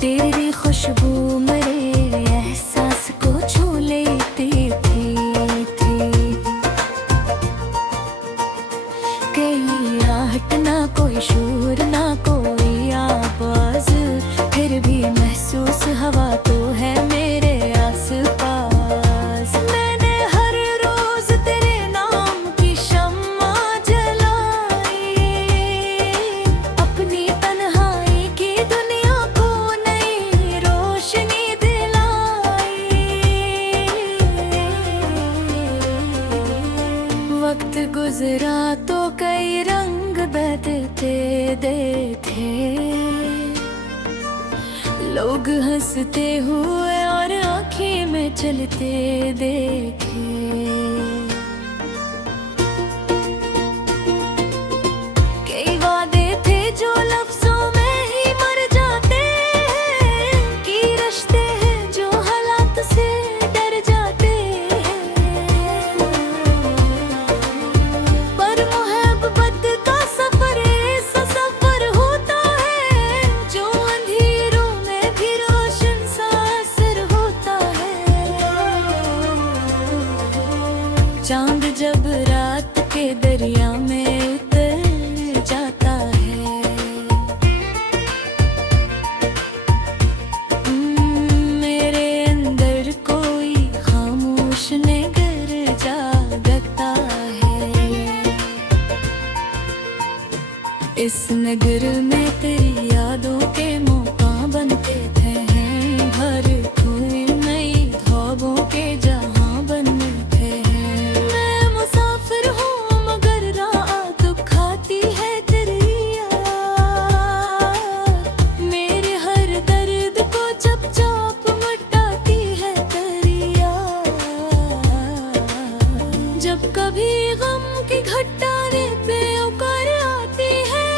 तेरी खुशबू मेरे एहसास को छू लेती थी। कहीं आहट ना कोई शोर ना कोई आवाज, फिर भी महसूस हवा तो है मेरे आसपास। मैंने हर रोज तेरे नाम की शम्मा जलाई, अपनी तन्हाई की दुनिया को नई रोशनी दिलाई। वक्त गुजरा तो कई रंग बदलते थे, लोग हंसते हुए और आँखें में चलते देखे। कई वादे थे जो लफ्जों में ही मर जाते हैं, कि रिश्ते हैं जो हालात से डर जाते हैं। पर मोहब्बत का सफर ऐसा सफर होता है, जो अंधेरों में भी रोशन सा असर होता है। चांद जब रात के दरिया में उतर जाता है, मेरे अंदर कोई खामोश नेगर जागता है। इस नगर में तेरी यादों के मौका बनते थे, भर कोई नई ख्वाबों के जहां बनते हैं। मैं मुसाफिर हूँ मगर रात खाती है तेरी याद, मेरे हर दर्द को चुपचाप मिटाती है तेरी याद। जब कभी गम की घटाने पे उकर आती है,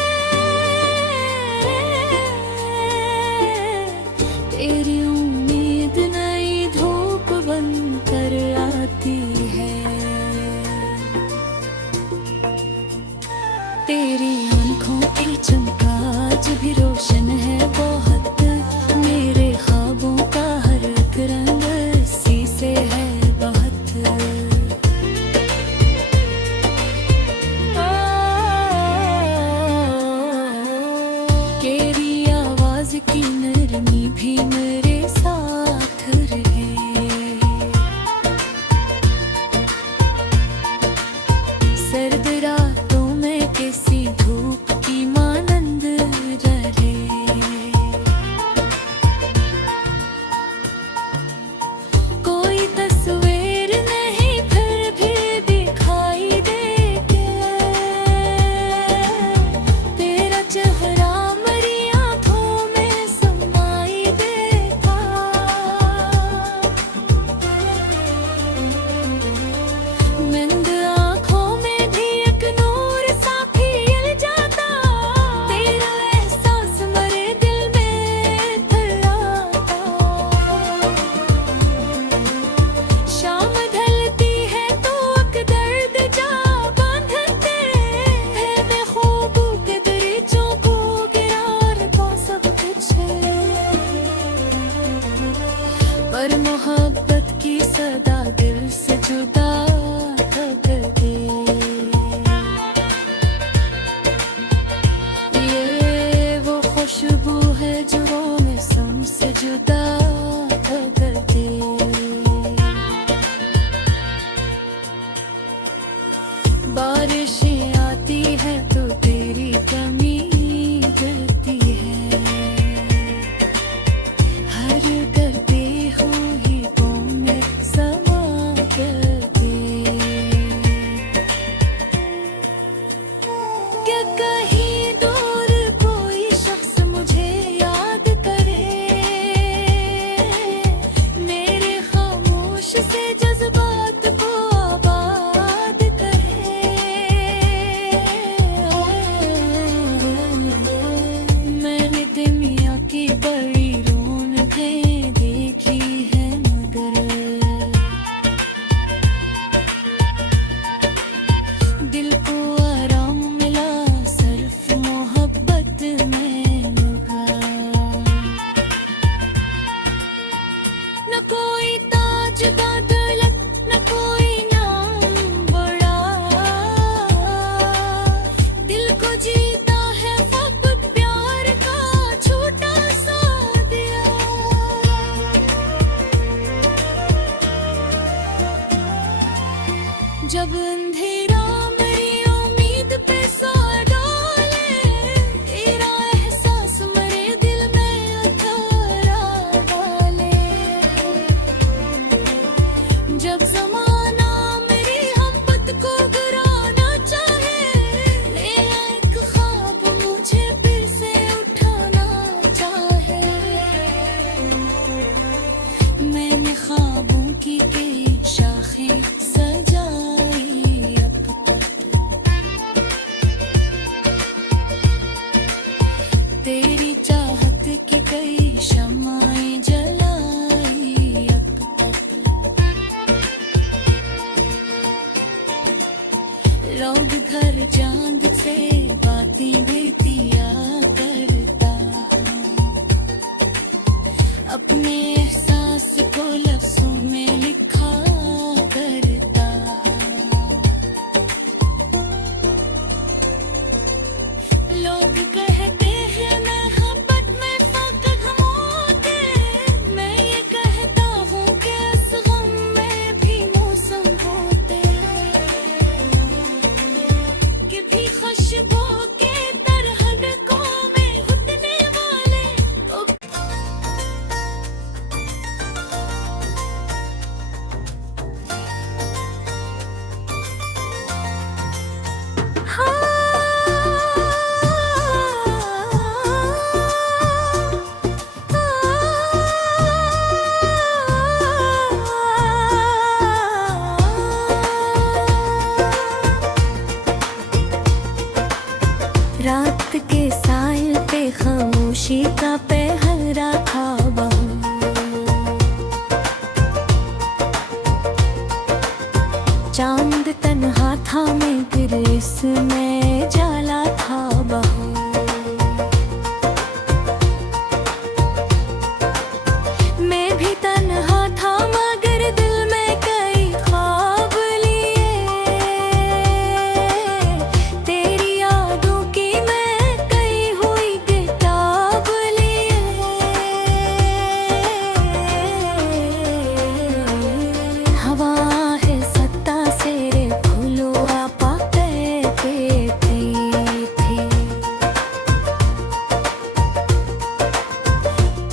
तेरी उम्मीद नई धूप बनकर आती है। तेरी आंखों की चमक आज भी रोशन है बहुत, मेरे ख्वाबों का हर एक रंग इसी से है बहुत। तेरी आवाज की नरमी भी मेरे साथ रहे, सर्द रातों में किसी धूप की मानंद रहे। कोई तस्वीर नहीं फिर भी दिखाई देती, तेरा चेहरा मेरी आंखों में समाई देता। मंद आंखों में भी एक नूर सा खिल जाता, तेरा एहसास मेरे दिल में थराता। शाम ढलती है तो एक दर्द जा बांधते हैं, मैं ख्वाबों के दरीचों को गिराता सब कुछ है। पर मोहब्बत की सदा दिल से जुदा कब दे, ये वो खुशबू है जो मौसम से जुदा कब दे। बारिशें आती है तो तेरी कमी दिखती है, हर करते हुए में समा करके। क्या कहीं दूर कोई शख्स मुझे याद करे, मेरे खामोश से जज्बात को आबाद करे। मैंने दुनिया की बड़ी रौनकें देखी है मगर दिल को आराम मिला सिर्फ मोहब्बत में लगा।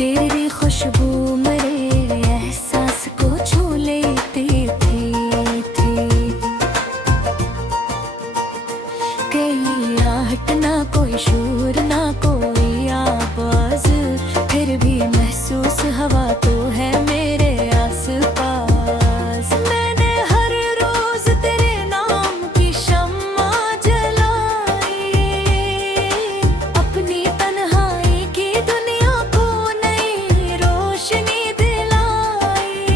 तेरी खुशबू मेरे एहसास को छू लेती थी कहीं आहट ना कोई शोर ना कोई आवाज, फिर भी महसूस हवा तो है मेरे आसपास। मैंने हर रोज तेरे नाम की शम्मा जलाई, अपनी तन्हाई की दुनिया को नई रोशनी दिलाई।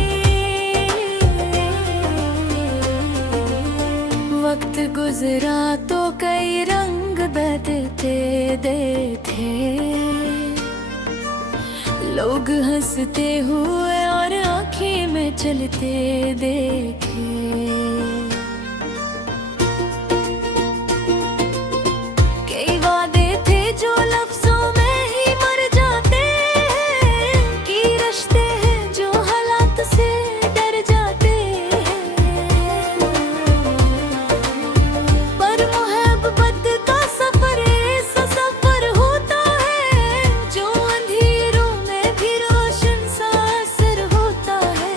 वक्त गुजरा तो कई रंग बदलते देखे, लोग हंसते हुए और आँखें में चलते देखे। कई वादे थे जो लफ्जों में ही मर जाते हैं, कि रिश्ते हैं जो हालात से डर जाते हैं। पर मोहब्बत का सफर ऐसा सफर होता है जो अंधेरों में भी रोशन सा असर होता है।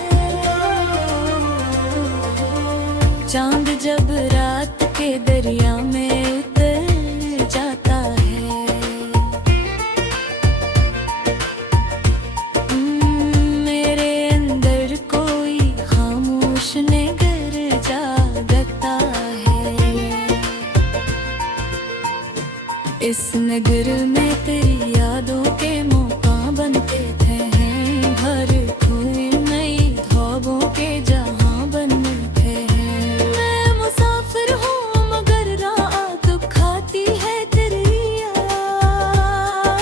चांद जब रात के दरिया में उतर जाता है, मेरे अंदर कोई खामोश निगर जागता है। इस नगर में तेरी यादों के मौका बनते थे हैं, भर कोई नई ख्वाबों के जहां बनते हैं। मैं मुसाफिर हूँ मगर रात खाती है तेरी याद,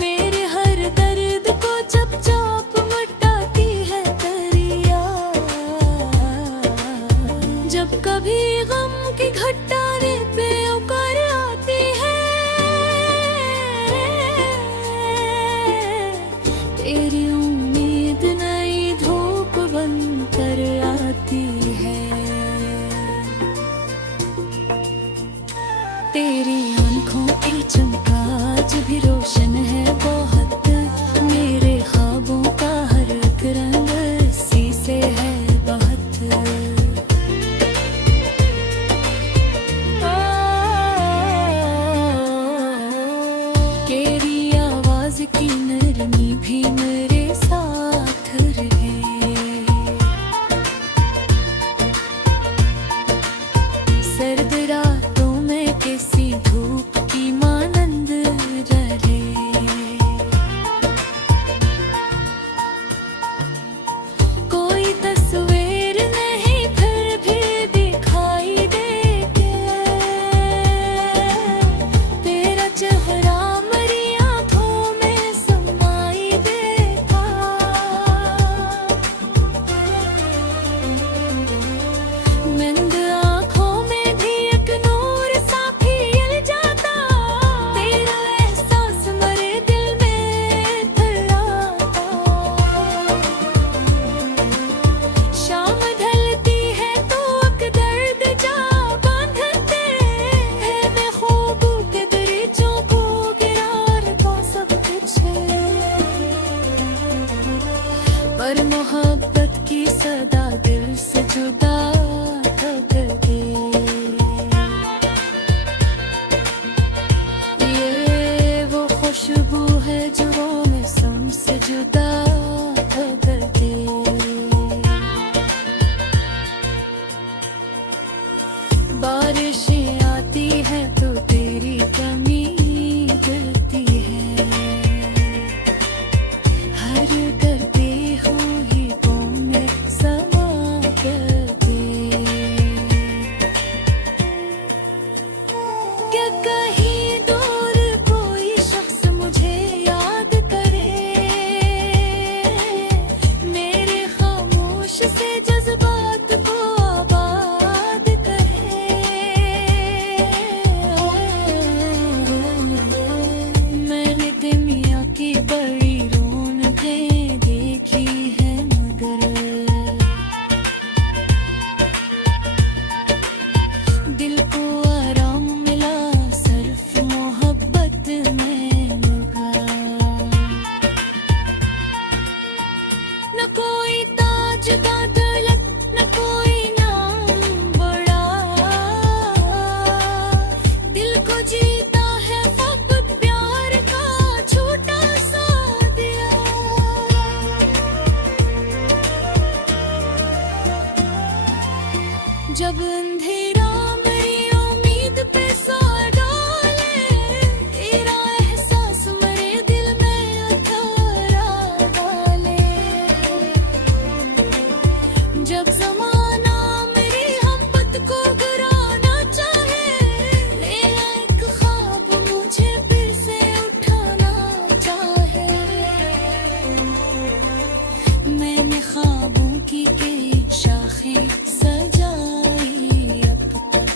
मेरे हर दर्द को चुपचाप मिटाती है तेरी याद। जब कभी गम की घटाने पे उकर आती है, तेरी उम्मीद नई धूप बनकर आती है। तेरी आंखों की चमक आज भी रोशन है बहुत, मेरे ख्वाबों का हर एक रंग इसी से है बहुत। तेरी आवाज की नरमी भी मेरे साथ रहे, सर्द रातों में किसी धूप की मानंद रहे। कोई तस्वीर नहीं फिर भी दिखाई देती, तेरा चेहरा मेरी आँखों में समाई देता। मंद आँखों में भी एक नूर सा खिल जाता, तेरा एहसास मेरे दिल में थड़ाता। शाम ढलती है तो एक दर्द जा बांधते हैं, मैं ख्वाबों के दरीचों को गिराता सब कुछ है। पर मोहब्बत की सदा दिल से जुदा कर दी, ये वो खुशबू है जो मौसम से जुदा कर दी। बारिशें आती है तो तेरी कमी गिरती है, हर करती हुई में समा करती। क्या कहीं दूर कोई शख्स मुझे याद करे, मेरे खामोश से जज्बात को आबाद करे। मैंने दुनिया की बड़ी रौनकें जब अंधेरा मेरी उम्मीद पे साया डाले, तेरा एहसास मेरे दिल में अथरा डाले। जब ज़माना मेरी हमत को गिराना चाहे, ले एक ख्वाब मुझे फिर से उठाना चाहे। मैंने ख्वाबों की कई शाखें सजाई अब तक,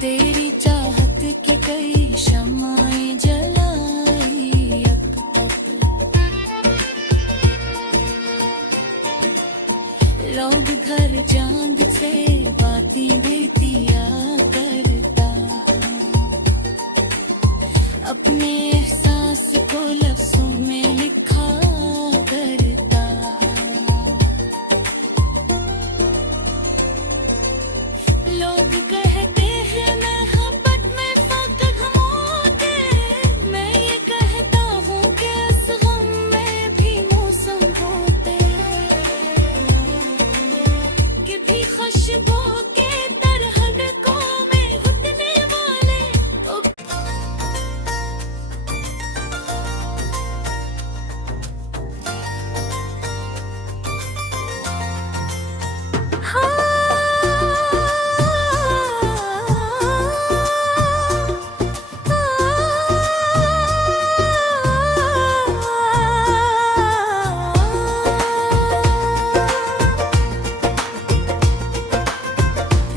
तेरी चाहत की कई शम्माएं जलाई अब तक। लोग घर चांद से बातें भी दिया करता, अपने एहसास को लफ्जों में लिखा करता। लोग कहते हैं मोहब्बत में फाकत होते, मैं ये कहता हूँ कि इस गम में भी मौसम होते, कि भी खुशबू के तरह धड़कों में घुटने वाले।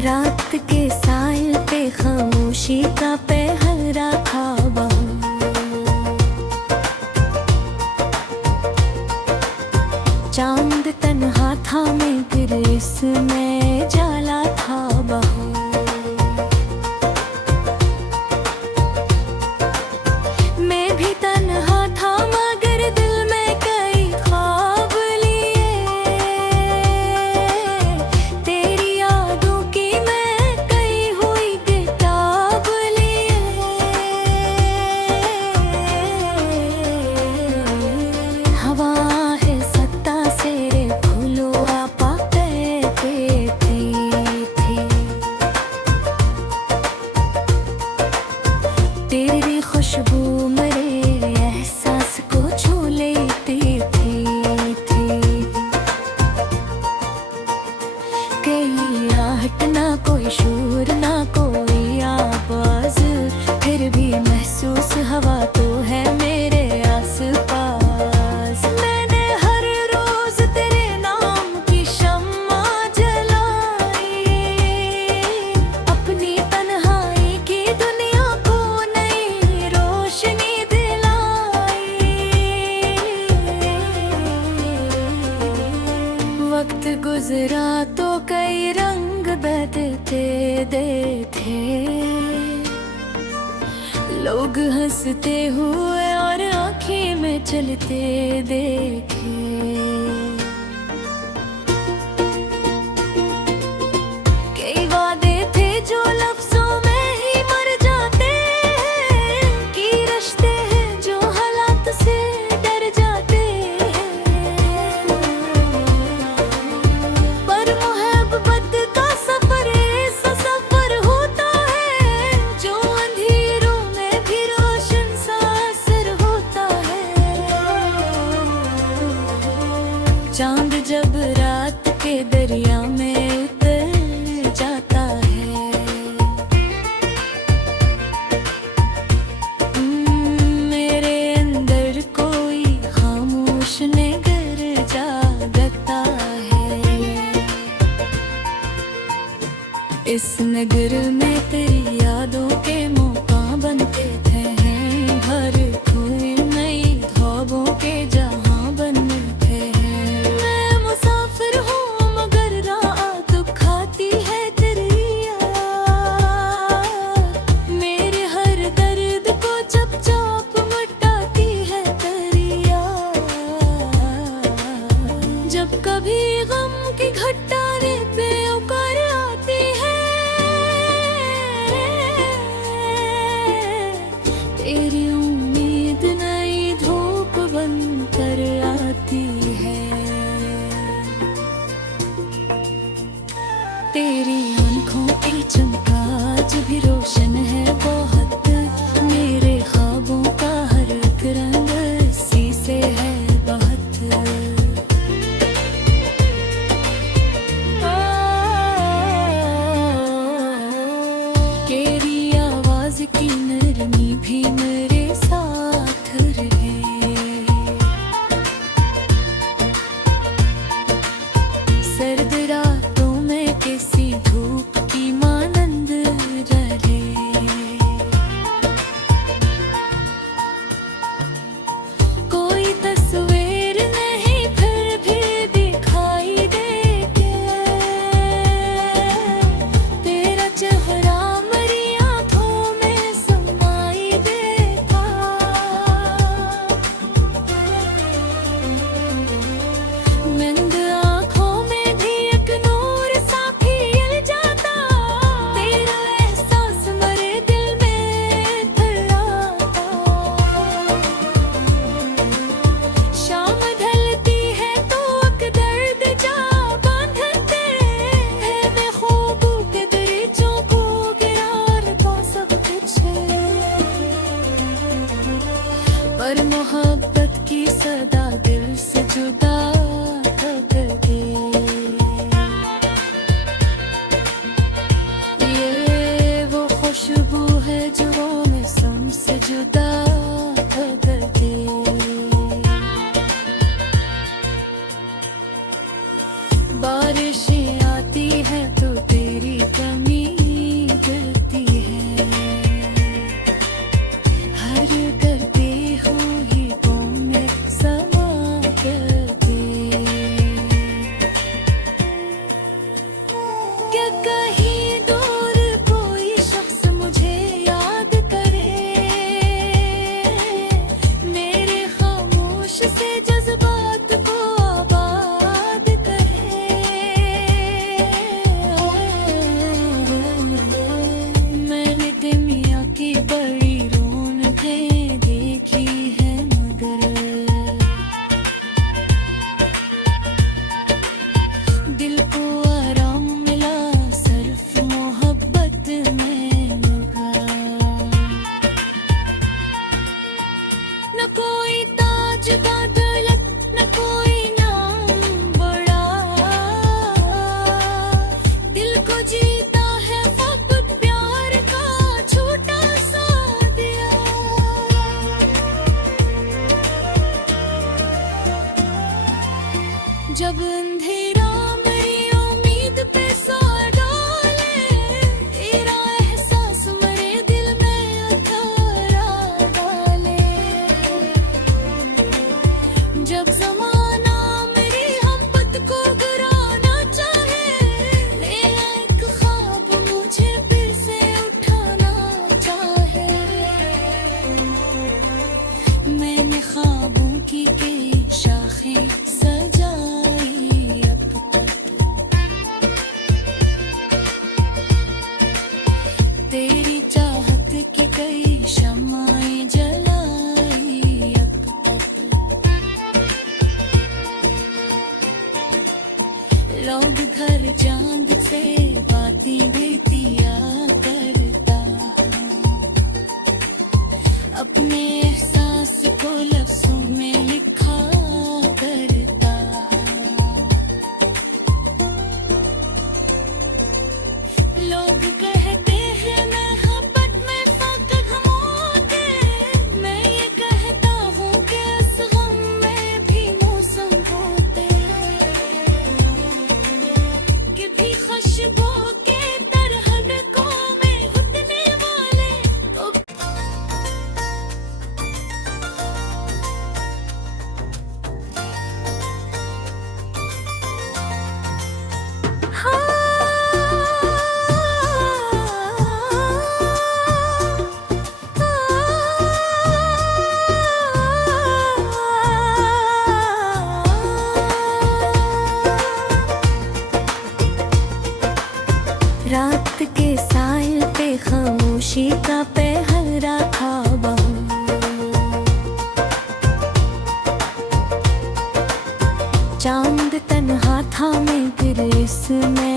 रात के साहिल पे खामोशी का पहरा था बहु, चांद तन्हा था मगर इसमें जाला था बहु। मैं भी तन्हा था मगर दिल में कई ख्वाब लिए, तेरी यादों की मैं कई हुई किताब लिए। हवा है सत्ता से फूलो आपा कहते थे, तेरी खुशबू मेरे एहसास को छू लेती थी। कहीं आहट ना कोई शोर ना कोई आवाज, फिर भी महसूस हवा तो है मेरे आस-पास। मैंने हर रोज तेरे नाम की शम्मा जलाई, अपनी तन्हाई की दुनिया को नई रोशनी दिलाई। वक्त गुजरा तो कई रंग बदलते थे, लोग हंसते हुए और आँखें में चलते देखे। कई वादे थे जो लफ्जों में ही मर जाते हैं, कि रिश्ते हैं जो हालात से डर जाते हैं। पर मोहब्बत का सफर ऐसा सफर होता है, जो अंधेरों में भी रोशन सा असर होता है। चांद जब रात के दरिया में उतर जाता है, मेरे अंदर कोई खामोश नगर जागता है। इस नगर में तेरी यादों के मौका बनते थे हैं, घर कोई नई ख्वाबों के जहां बनते हैं। मैं मुसाफिर हूँ मगर रात खाती है तेरी याद, मेरे हर दर्द को चुपचाप मिटाती है तेरी याद। जब कभी गम की घटाने पे उकर आती है, पर मोहब्बत की सदा दिल से जुदा कर दी। ये वो खुशबू है जो मौसम से जुदा कर दी। बारिशें आती है तो तेरी कमी गिरती है, हर करती हुई में समा करती। क्या कहीं दूर कोई शख्स मुझे याद करे, मेरे खामोश से जज्बात को आबाद करे। मैंने दुनिया की बड़ी रौनकें देखी है, मगर दिल को आराम मिला सिर्फ मोहब्बत में लगा। न कोई ताज का दौलत, न कोई नाम बड़ा, दिल को जीता है फकत प्यार का छोटा सा दिया। जब अंधेरा मेरी उम्मीद पे सर डाले, तेरा एहसास मेरे दिल में अथरा डाले। जब जमाना मेरी मोहब्बत को गिराना चाहे, ले एक ख्वाब मुझे फिर से उठाना चाहे। मैंने ख्वाबों की कई शाखें सजाई अब तक, तेरी चाहत की कई शम्माएं जलाई अब तक। लोग घर चांद से बातें भी किया करता, अपने एहसास को लफ्जों में लिखा करता। लोग कहते हैं मैं मोहब्बत में फकत होते, मैं ये कहता हूँ कि इस गम में भी मौसम होते, कि भी खुशबू के तरह को में घुटने वाले तो रात के साहिल पे खामोशी का पहरा था बहु। चांद तन्हा था मैं फिर इसमें